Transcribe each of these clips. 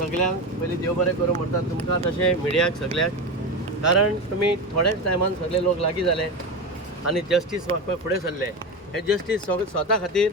सगळ्यांक पयलीं देव बरें करूं म्हणटा तुमकां तशें मिडियाक सगळ्याक, कारण तुमी थोड्याच टायमान सगळे लोक लागीं जाले आनी जस्टीस मागपाक फुडें सरले. हे जस्टीस स्वता खातीर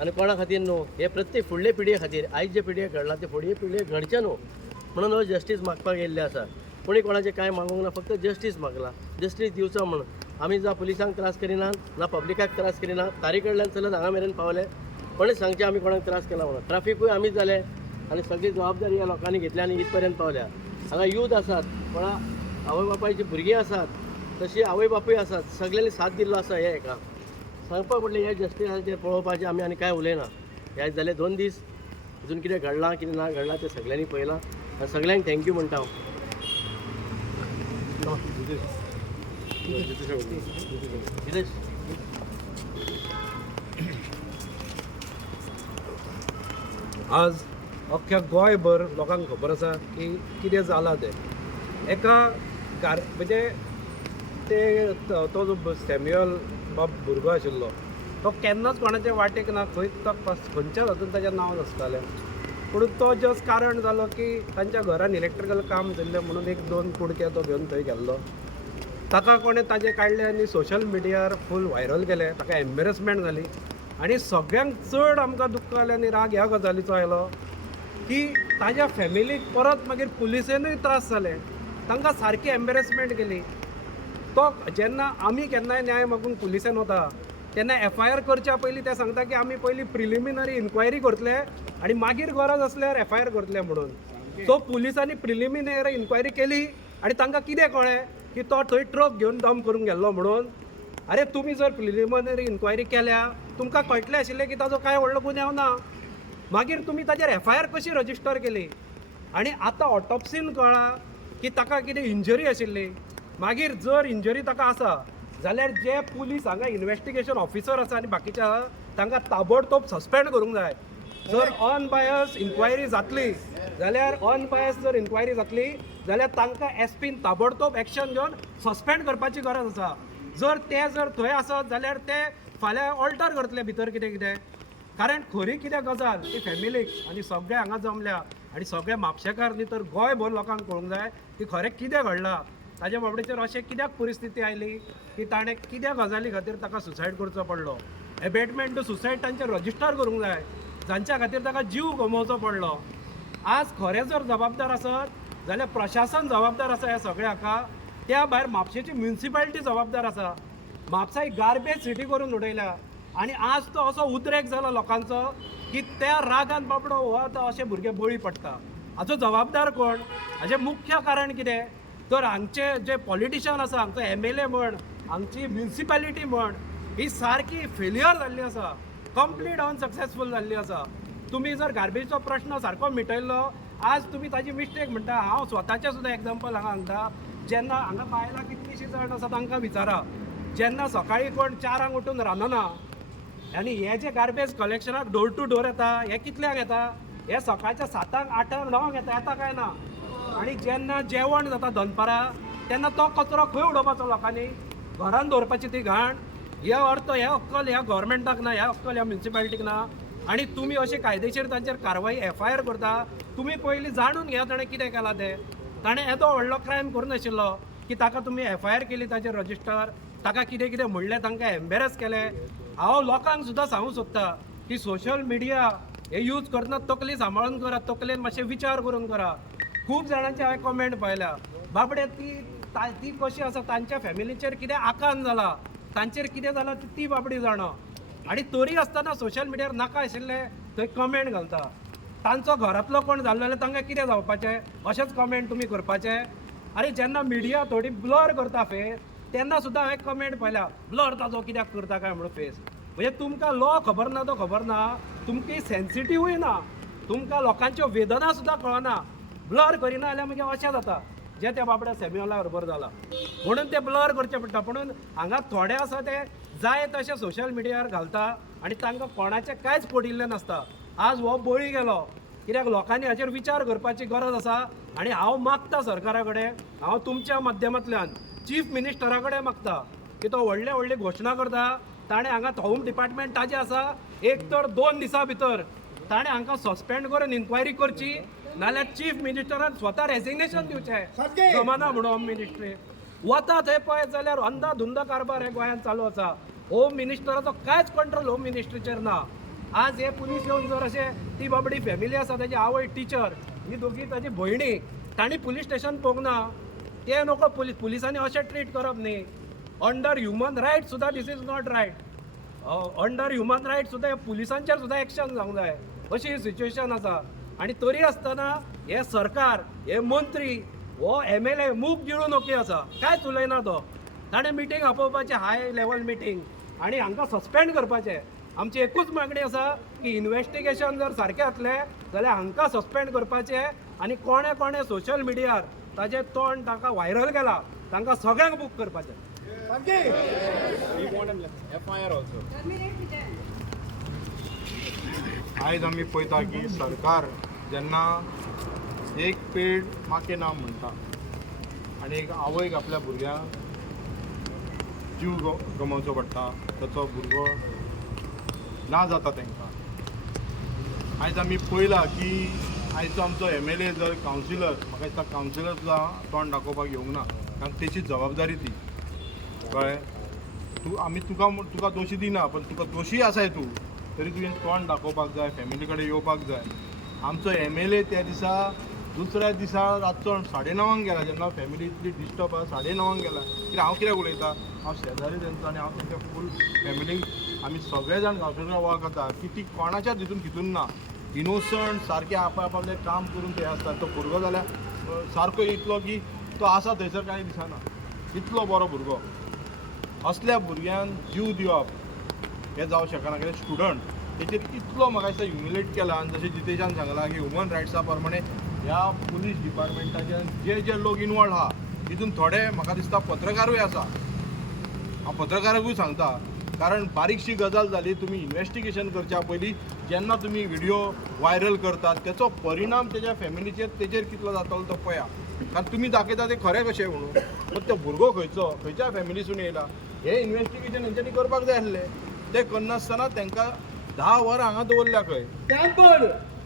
आनी कोणा खातीर न्हू, हे प्रत्येक फुडले पिळगे खातीर. आयज जे पिळगेक घडला ते फुडले पिळगेक घडचे न्हू म्हणून हो जस्टीस मागपाक येयल्ले आसा. कोणी कोणाचें कांय मागूंक ना, फक्त जस्टीस मागला. जस्टीस दिवचो म्हणून आमी जा पुलिसांक त्रास करिनात ना पब्लिकाक त्रास करिना. तारी कडल्यान चलत हांगा मेरेन पावले. कोणेच सांगचे आमी कोणाक त्रास केला म्हणून. ट्राफिकूय आमीच जाले आनी सगळी जबाबदारी ह्या लोकांनी घेतली आनी इथपर्यंत पावल्या. हांगा यूथ आसात, कोणा आवय बापायची भुरगीं आसात, तशी आवय बापूय आसात. सगळ्यांनी साथ दिल्लो आसा हे हेका सांगपाक पडलें. हे जस्टिसाचेर पळोवपाचें आमी आनी कांय उलयना. हे जाले 2 दीस, अजून कितें घडलां कितें ना घडलां तें सगळ्यांनी पळयलां आनी सगळ्यांक थँक्यू म्हणटा हांव. आज अख्ख्या गोंयभर लोकांक खबर आसा की कितें जालां तें. एका म्हणजे ते तो जो सॅम्युअल बाब भुरगो आशिल्लो तो केन्नाच कोणाच्या वाटेक ना, खंयच्याच हातून ताचें नांव नासतालें. पूण तो जस्ट कारण जालो की तांच्या घरान इलेक्ट्रिकल काम चल्लें म्हणून 1-2 कुडके तो घेवन थंय गेल्लो. ताका कोणें ताजें काडलें आनी सोशल मिडियार फूल व्हायरल केलें. ताका एम्बेरसमेंट जाली आनी सगळ्यांक चड आमकां दुख्ख जालें आनी राग ह्या गजालीचो आयलो की ताज्या फॅमिलीक परत मागीर पुलिसेनूय त्रास जाले. तांकां सारकी एम्बेरसमेंट केली. तो जेन्ना आमी केन्नाय न्याय मागून पुलिसेन वता तेन्ना FIR करच्या पयलीं ते सांगता की आमी पयलीं प्रिलिमिनरी इन्क्वायरी करतले आनी मागीर गरज आसल्यार FIR करतले म्हणून. सो पुलिसांनी प्रिलिमिनरी इन्क्वायरी केली आनी तांकां कितें कळ्ळें की तो थंय ट्रक घेवन डंप करूंक गेल्लो म्हणून. अरे तुमी जर प्रिलिमिनरी इन्क्वायरी केल्या तुमकां कळटलें आशिल्लें की ताजो कांय व्हडलो गुन्यांव ना. मागीर तुमी ताजेर FIR कशी रजिस्टर केली आनी आतां ऑटोप्सीन कळ्ळां की ताका कितें इंजरी आशिल्ली. मागीर जर इंजरी ताका आसा जाल्यार जे पुलीस हांगा इन्वेस्टिगेशन ऑफिसर आसा आनी बाकीचे आहा तांकां ताबडतोब सस्पेंड करूंक जाय. जर अनबायस इन्क्वायरी जातली जाल्यार तांकां SPन ताबडतोब एक्शन घेवन सस्पेंड करपाची गरज आसा. जर थंय आसत जाल्यार ते फाल्यां ऑल्टर करतले भितर कितें कारण खरी कितें गजाल ती फॅमिलीक आनी सगळे हांगा जमल्या आनी सगळे म्हापशेकार न्ही तर गोंयभर लोकांक कळूंक जाय की खरें कितें घडलां. ताज्या बाबडीचेर अशें कित्याक परिस्थिती आयली की ताणें कित्या गजाली खातीर ताका सुसायड करचो पडलो. एबेटमेंट टू सुसायड तांचेर रजिस्टर करूंक जाय जांच्या खातीर ताका जीव गमोवचो पडलो. आज खरें जर जबाबदार आसत जाल्यार प्रशासन जबाबदार आसा ह्या सगळ्या हाका. त्या भायर म्हापशेची म्युनिसिपालिटी जबाबदार आसा. म्हापसा एक गार्बेज सिटी करून उडयल्या आनी आज तो असो उद्रेक जाला लोकांचो की त्या रागान बाबडो हो आतां अशे भुरगे बळी पडटा. हाचो जबाबदार कोण? हाचें मुख्य कारण कितें तर हांगचे जे पॉलिटिशियन आसा, हांगचो MLA म्हण, हांगची म्युनिसिपालिटी म्हण, ही सारकी फेल्युअर जाल्ली आसा, कंप्लीट अनसक्सेसफूल जाल्ली आसा. तुमी जर गार्बेजचो प्रश्न सारको मिटयल्लो आज तुमी ताजी मिस्टेक म्हणटा. हांव स्वताचें सुद्दां एग्जाम्पल हांगा सांगता. जेन्ना हांगा बायलां कितलींशीं जाण आसा तांकां विचारा, जेन्ना सकाळीं कोण 4 उठून रांदना आनी हे जे गार्बेज कलेक्शनाक डोर टू डोर येता हे कितल्यांक येता? हे सकाळच्या 7, 8, 9 येता काय ना. आनी जेन्ना जेवण जाता दनपारां तेन्ना तो कचरो खंय उडोवपाचो लोकांनी? घरान दवरपाची ती घाण. हे अर्थ हे अक्कल ह्या गव्हर्मेंटाक ना, ह्या अक्कल ह्या म्युनिसिपालिटीक ना. आनी तुमी अशी कायदेशीर तांचेर कारवाई FIR करता. तुमी पयलीं जाणून घ्या ताणें कितें केलां तें. ताणें येदो व्हडलो क्रायम करूं नाशिल्लो की ताका तुमी FIR केली ताचेर रजिस्टर. ताका कितें कितें म्हणलें, तांकां एम्बेरस केलें. हांव लोकांक सुद्दां सांगूं सोदतां की सोशल मिडिया हे यूज करतना तकली सांबाळून करा, तकलेन मातशें विचार करून करा. खूब जाणांचे हांवें कमेंट पळयल्या, बाबडे ती कशी आसा, तांच्या फॅमिलीचेर कितें आकान जाला, तांचेर कितें जालां ती बाबडी जाणा. आनी तरी आसतना सोशल मिडियार नाका आशिल्लें थंय कमेंट घालता. तांचो घरांतलो कोण जाल्लो जाल्यार तांकां कितें जावपाचें? अशेंच कमेंट तुमी करपाचें? अरे जेन्ना मिडिया थोडी ब्लर करता फेस तेन्ना सुद्दां हांवें कमेंट पळयल्या, ब्लर ताजो कित्याक करता काय म्हणून फेस. म्हणजे तुमकां लॉ खबर ना तो खबर ना, तुमकी सेन्सिटिव्हूय ना, तुमकां लोकांच्यो वेदना सुद्दां कळना. ब्लर करिना जाल्यार मागीर अशें जाता जे त्या बाबड्या सॅम्युअला बरोबर जाला म्हणून ते ब्लर करचे पडटा. म्हणून हांगा थोडे आसा ते जाय तशें सोशल मिडियार घालता आनी तांकां कोणाचें कांयच पडिल्लें नासता. आज हो बळी गेलो कित्याक लोकांनी हाचेर विचार करपाची गरज आसा. आनी हांव मागता सरकारा कडेन, हांव तुमच्या माध्यमांतल्यान चीफ मिनिस्टरा कडेन मागता की तो व्हडली घोशणा करता. ताणें हांगा होम डिपार्टमेंट ताजें आसा, एक तर 2 दिसां भितर ताणें हांकां सस्पेंड करून इन्क्वायरी करची नाल्यार चीफ मिनिस्टरान स्वता रेजिग्नेशन दिवचें जमाना म्हणून होम मिनिस्ट्री वता थंय पळयत जाल्यार अंदा धुंद कारबार हे गोंयांत चालू आसा होम मिनिस्टराचो कांयच कंट्रोल होम मिनिस्ट्रीचेर ना आज हे पुलीस येवन जर अशें ती बाबडी फॅमिली आसा ताची आवय टीचर ही दोगी ताची भयणी तांणी पुलीस स्टेशन पळोवंक ना ते नको पुलिसांनी अशें ट्रीट करप न्ही अंडर ह्युमन रायट सुद्दां this is not right under human right सुद्दां पुलिसांचेर सुद्दां एक्शन जावंक जाय अशी सिच्युएशन आसा आनी तरी आसतना हे सरकार हे मंत्री हो MLA मूग गिळून ओके आसा कांयच उलयना तो ताणें मिटींग आपोवपाचें हाय लेवल मिटींग आनी हांकां सस्पेंड करपाचें आमची एकूच मागणी आसा की इन्व्हेस्टिगेशन जर सारकें जातलें जाल्यार हांकां सस्पेंड करपाचें आनी कोणे कोणे सोशल मिडियार ताजें तोंड तांकां व्हायरल केलां तांकां सगळ्यांक बूक करपाचें FIR ऑल्सो आयज आमी पळयता की सरकार जेन्ना एक पेड माके नाम म्हणटा आनी एक आवयक आपल्या भुरग्यांक जीव गमोवचो पडटा ताचो भुरगो ना जाता तांकां आयज आमी पळयलां की आयचो आमचो MLA जर कावन्सिलर म्हाका दिसता कावन्सिलर सुद्दां तोंड दाखोवपाक येवंक ना कारण तेची जबाबदारी ती कळ्ळें तुका दोशी दिना पण तुका दोशी आसाय तूं तरी तुवें तोंड दाखोवपाक जाय फॅमिली कडेन येवपाक जाय आमचो MLA त्या दिसा दुसऱ्या दिसा रातचो 9:30 गेला जेन्ना फॅमिली इतली डिस्टर्ब आसा 9:30 गेला कित्याक हांव कित्याक उलयतां हांव शेजारी तेंचो आनी हांव तेंच्या फूल फॅमिलीक आमी सगळे जाण गांवकऱ्यां वळखता की ती कोणाच्याच हितून ना इनोसंट सारके आपलें काम करून ते आसता तो भुरगो जाल्यार सारको इतलो की तो आसा थंयसर कांय दिसना इतलो बरो भुरगो असल्या भुरग्यांक जीव दिवप हे जावं शकना कित्याक स्टुडंट तेचेर इतलो म्हाका दिसता ह्युमिलेट केला आनी जशें जितेशान सांगलां की ह्युमन रायट्सा प्रमाणे ह्या पुलीस डिपार्टमेंटाचे जे लोक इनवॉल्ड आहा तितून थोडे म्हाका दिसता पत्रकारूय आसा हांव पत्रकाराकूय सांगता कारण बारीकशी गजाल जाली तुमी इन्व्हेस्टिगेशन करच्या पयलीं जेन्ना तुमी व्हिडिओ व्हायरल करतात तेचो परिणाम तेज्या फॅमिलीचेर तेजेर कितलो जातलो तो पळया कारण तुमी दाखयता ते खरें कशें म्हणून पण तो भुरगो खंयच्या फॅमिलीसून येयला हे इन्व्हेस्टिगेशन हेंच्यांनी करपाक जाय आसलें ते करनासतना तांकां 10 वरां हांगा दवरल्या खंय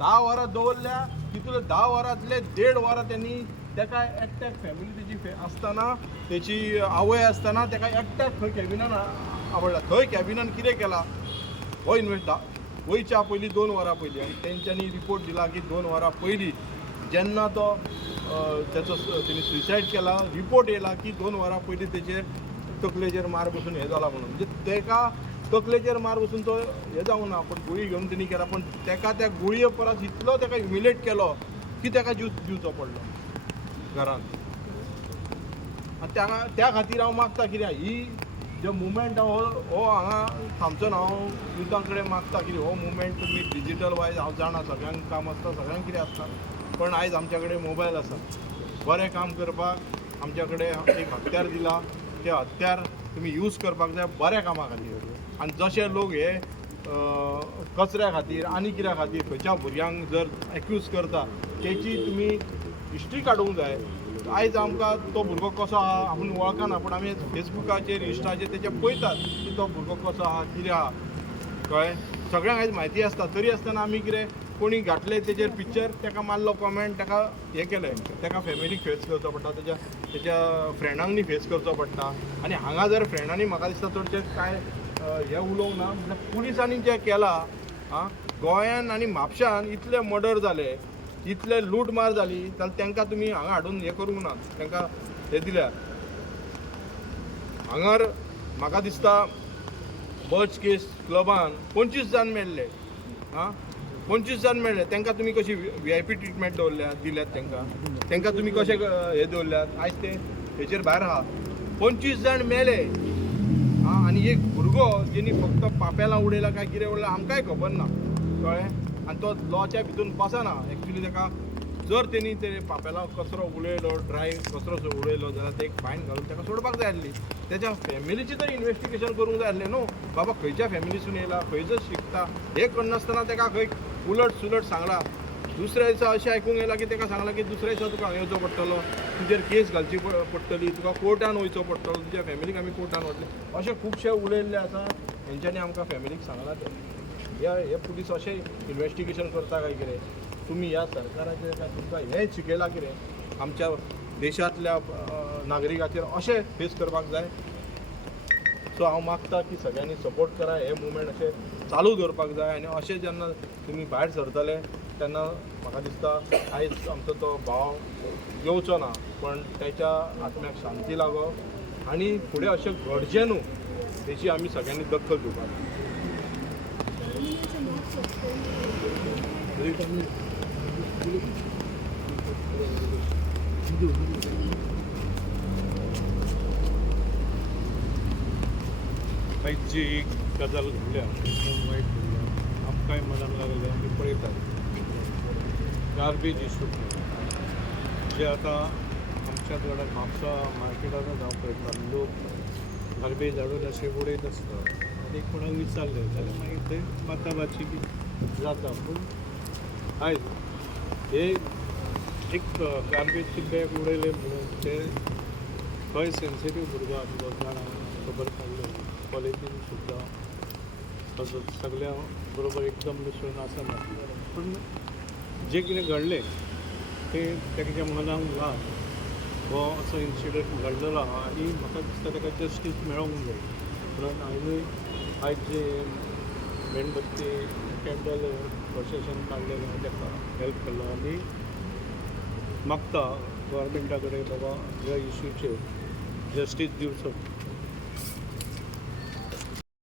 10 वरां दवरल्या तितून 10 वरांतले 1.5 वरां त्यांनी ताका एकट्याक फॅमिली तेजी आसतना तेची आवय आसतना ताका एकट्याक खंय कॅबिनान आवडला थंय कॅबिनान कितें केला हो वयच्या पयलीं 2 वरां पयलीं आनी तेंच्यांनी रिपोर्ट दिला की 2 वरां पयलीं जेन्ना तो तेचो तेणी सुसायड केला रिपोर्ट येयला की 2 वरां पयलीं तेचेर तकलेचेर मार बसून हें जाला म्हणून म्हणजे तेका तकलेचेर मार बसून तो हें जावंक ना पण गुळी घेवन तेणी केला पण तेका त्या गुळये परस इतलो तेका ह्युमिलेट केलो की तेका जीव दिवचो पडलो घरांत आनी त्या खातीर हांव मागता कित्याक ही जो मुवमेंट हो हांगा थांबचो ना हांव युथा कडेन मागता की हो मुवमेंट तुमी डिजिटल वायज हांव जाणा सगळ्यांक काम आसता सगळ्यांक कितें आसता पण आयज आमच्या कडेन मोबायल आसा बरें काम करपाक आमच्या कडेन एक हत्यार दिला ते हत्यार तुमी यूज करपाक जाय बऱ्या कामा खातीर आनी जशे लोक हे कचऱ्या खातीर आनी कित्या खातीर खंयच्या भुरग्यांक जर एक्यूज करता तेची तुमी हिस्ट्री काडूंक जाय आयज आमकां तो भुरगो कसो आहा आपूण वळखना पूण आमी फेसबुकाचेर इंस्टाचेर तेचे पळयतात की तो भुरगो कसो आहा कितें आहा कळ्ळें सगळ्यांक आयज म्हायती आसता तरी आसतना आमी कितें कोणी घातले तेचेर पिक्चर ताका मारलो कॉमेंट ताका हें केलें ताका फॅमिलीक फेस करचो पडटा तेच्या फ्रेंडांनी फेस करचो पडटा आनी हांगा जर फ्रेंडांनी म्हाका दिसता चडशे कांय हें उलोवंक ना म्हणजे पुलिसांनी जें केलां गोंयान आनी म्हापशान इतले मर्डर जाले इतले लूटमार जाली जाल्यार तांकां तुमी हांगा हाडून हें करूंक ना तांकां हें दिल्यार हांगार म्हाका दिसता बर्च केस क्लबान 25 जाण मेळ्ळे 25 जाण मेळ्ळे तांकां तुमी कशी VIP ट्रिटमेंट दिल्यात तांकां तुमी कशें हें दवरल्यात आयज ते हेचेर भायर आहा 25 जाण मेले आनी एक भुरगो जेणी फक्त पापेलां उडयलां काय कितें उडयलां आमकांय खबर ना कळ्ळें आनी तो लॉच्या भितून बसना एक्चुली ताका जर तेणी ते पापेलां कचरो उडयलो ड्राय कचरो उडयलो जाल्यार ते एक फायन घालून ताका सोडपाक जाय आसली तेच्या फॅमिलीची तर इन्व्हेस्टिगेशन करूंक जाय आसलें न्हू बाबा खंयच्या फॅमिलीसून येयला खंयच शिकता हें करनासतना ताका खंय उलट सुलट सांगला दुसऱ्या दिसा अशें आयकूंक येयलां की ताका सांगलां की दुसऱ्या दिसा तुका येवचो पडटलो तुजेर केस घालची पडटली तुका कोर्टान वयचो पडटलो तुज्या फॅमिलीक आमी कोर्टान वतले अशें खुबशे उलयल्ले आसा हेंच्यांनी आमकां फॅमिलीक सांगलां ते हे पुलीस अशें इन्व्हेस्टिगेशन करता काय कितें तुमी ह्या सरकाराचे तुमकां हें शिकयलां कितें आमच्या देशांतल्या नागरिकाचेर अशें फेस करपाक जाय. सो हांव मागता की सगळ्यांनी सपोर्ट करा, हे मुवमेंट अशें चालू दवरपाक जाय. आनी अशें जेन्ना तुमी भायर सरतले तेन्ना म्हाका दिसता आयज आमचो तो भाव येवचो ना, पण त्याच्या आत्म्याक शांती लागो आनी फुडें अशें घडचें न्हू तेची आमी सगळ्यांनी दखल घेवपाक जाय. आयज जी एक गजाल घडल्या एकदम वायट घडल्या, आमकांय मनाक लागले. आमी पळयतात गार्बेज इशू जे आतां आमच्या कडेन म्हापसा मार्केटानूच हांव पळयता, लोक गार्बेज हाडून अशें उडयत आसता आनी कोणाक विचारलें जाल्यार मागीर थंय बाताबाची बी जाता. पूण आयज हे एक गार्बेजचे बॅग उडयले म्हणून ते खंय सेन्सिटीव भुरगो आसलो जाणा खबर काडलो. कॉलेजीन सुद्दां तसोच सगळ्या बरोबर एकदम मिसळून आसना, पूण जें कितें घडलें तें तेच्या मनाक लाग हो असो इन्सिडंट घडलेलो आहा आनी म्हाका दिसता ताका जस्टीस मेळोंक जाय. म्हणून हांवें आयज जे मेणबत्ती कॅन्डल प्रोसेशन काडलेलें ताका हेल्प केलो आनी मागता गव्हर्मेंटा कडेन बाबा ह्या इश्यूचेर जस्टीस दिवचो.